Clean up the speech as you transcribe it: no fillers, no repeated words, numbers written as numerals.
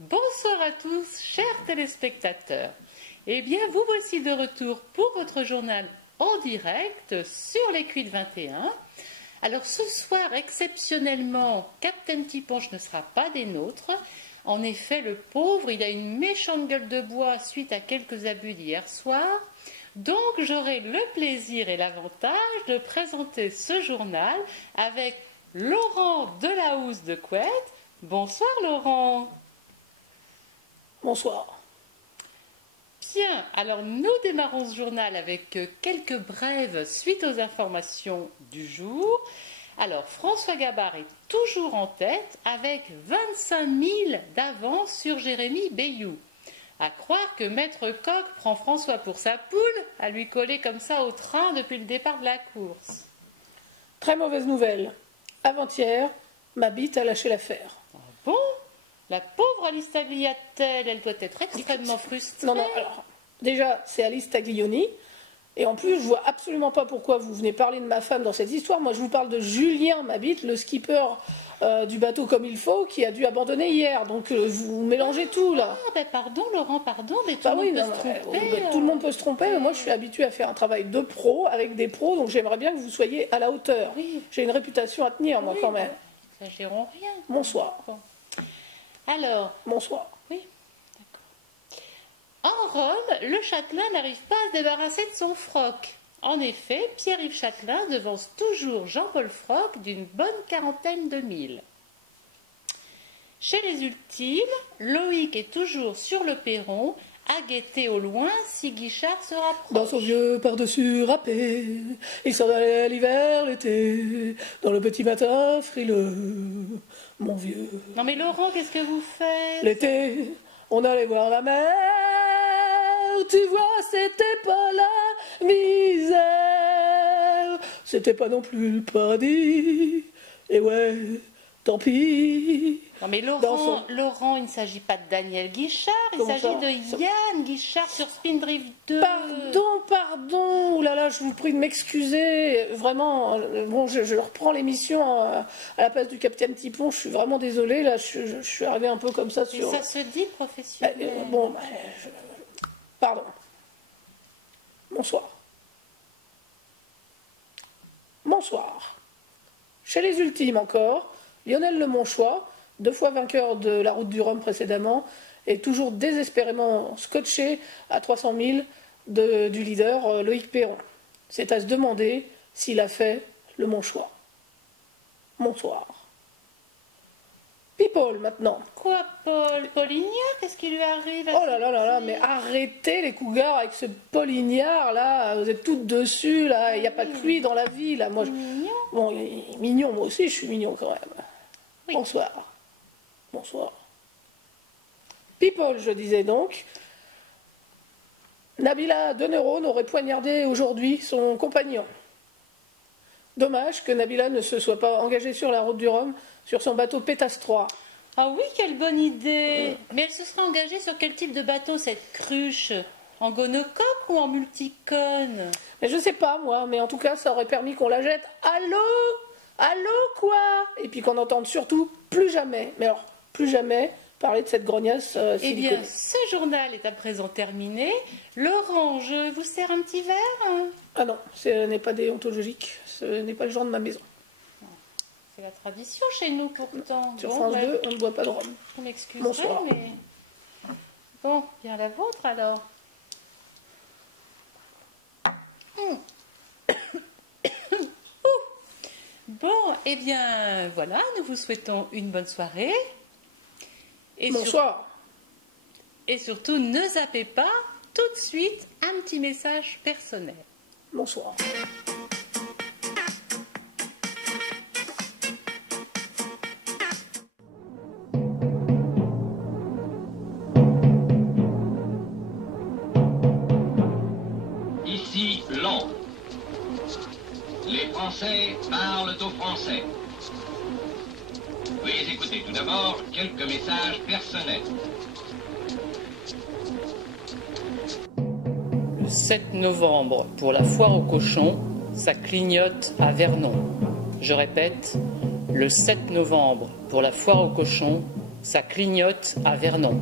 Bonsoir à tous, chers téléspectateurs. Eh bien, vous voici de retour pour votre journal en direct sur les Cuits de 21. Alors ce soir, exceptionnellement, Captain Tiponche ne sera pas des nôtres. En effet, le pauvre, il a une méchante gueule de bois suite à quelques abus d'hier soir. Donc j'aurai le plaisir et l'avantage de présenter ce journal avec Laurent Delahousse de Couette. Bonsoir Laurent. Bonsoir. Bien, alors nous démarrons ce journal avec quelques brèves suite aux informations du jour. Alors François Gabard est toujours en tête avec 25 000 d'avance sur Jérémy Bayou. À croire que Maître Coq prend François pour sa poule à lui coller comme ça au train depuis le départ de la course. Très mauvaise nouvelle. Avant-hier, ma bite a lâché l'affaire. Ah bon? La pauvre Alice Tagliatelle, elle doit être extrêmement frustrée. Non, alors, déjà, c'est Alice Taglioni. Et en plus, je vois absolument pas pourquoi vous venez parler de ma femme dans cette histoire. Moi, je vous parle de Julien Mabite, le skipper du bateau comme il faut, qui a dû abandonner hier. Donc, vous mélangez tout, là. Ah, ben pardon, Laurent, pardon, mais tout Bah le oui, monde peut se tromper. tout le monde peut se tromper, mais moi, je suis habituée à faire un travail de pro, avec des pros, donc j'aimerais bien que vous soyez à la hauteur. Oui. J'ai une réputation à tenir, moi, Oui, quand même. N'exagérons rien. Bonsoir. Bon. Alors, Bonsoir. oui, d'accord. En Rome, le châtelain n'arrive pas à se débarrasser de son froc. En effet, Pierre-Yves Châtelain devance toujours Jean-Paul Froc d'une bonne quarantaine de milles. Chez les ultimes, Loïc est toujours sur le perron, à guetter au loin si Guichard se rapproche. Dans son vieux par-dessus râpé, il s'en allait l'hiver, l'été, dans le petit matin frileux, mon vieux. Non mais Laurent, qu'est-ce que vous faites? L'été, on allait voir la mer, tu vois, c'était pas la misère, c'était pas non plus le paradis, et ouais, tant pis. Non mais Laurent, il ne s'agit pas de Daniel Guichard, il Comment s'agit ça de Yann Guichard sur Spindrift 2. Pardon, oulala, je vous prie de m'excuser, vraiment, bon, je reprends l'émission à la place du Capitaine Tipon, je suis vraiment désolée, là, je suis arrivé un peu comme ça Et sur... ça se dit professionnel. Bon, pardon. Bonsoir. Bonsoir. Chez les ultimes encore, Lionel Lemonchois, 2 fois vainqueur de la route du Rhum précédemment, est toujours désespérément scotché à 300 000 du leader Loïc Perron. C'est à se demander s'il a fait le bon choix. Bonsoir. People maintenant. Quoi, Paul Ignat? Qu'est-ce qui lui arrive? Oh là là là là, mais arrêtez les cougars avec ce Paul Ignard là, vous êtes toutes dessus là, il n'y a pas que lui dans la vie là. Moi, Mignon. Bon, il est mignon, moi aussi je suis mignon quand même. Oui. Bonsoir. Bonsoir. People, je disais donc. Nabila de Neuronne aurait poignardé aujourd'hui son compagnon. Dommage que Nabila ne se soit pas engagée sur la route du Rhum, sur son bateau Pétasse 3. Ah oui, quelle bonne idée. Mais elle se serait engagée sur quel type de bateau, cette cruche? En gonocoque ou en multicone? Mais je sais pas moi, mais en tout cas ça aurait permis qu'on la jette. Allô? Allô quoi? Et puis qu'on n'entende surtout plus jamais, mais alors plus jamais parler de cette grognasse Eh bien, siliconée. ce journal est à présent terminé. Laurent, je vous sers un petit verre? Ah non, ce n'est pas déontologique, ce n'est pas le genre de ma maison. C'est la tradition chez nous pourtant. Sur Bon, France ouais, 2, on ne boit pas de rhum. vous m'excuserez, Bonsoir. mais... Bon, bien la vôtre alors. Bon, eh bien, voilà, nous vous souhaitons une bonne soirée. Et Bonsoir. et surtout, ne zappez pas tout de suite un petit message personnel. Bonsoir. Ici Londres. Les Français parlent aux Français. Veuillez écouter tout d'abord quelques messages personnels. Le 7 novembre, pour la foire aux cochons, ça clignote à Vernon. Je répète, le 7 novembre, pour la foire aux cochons, ça clignote à Vernon.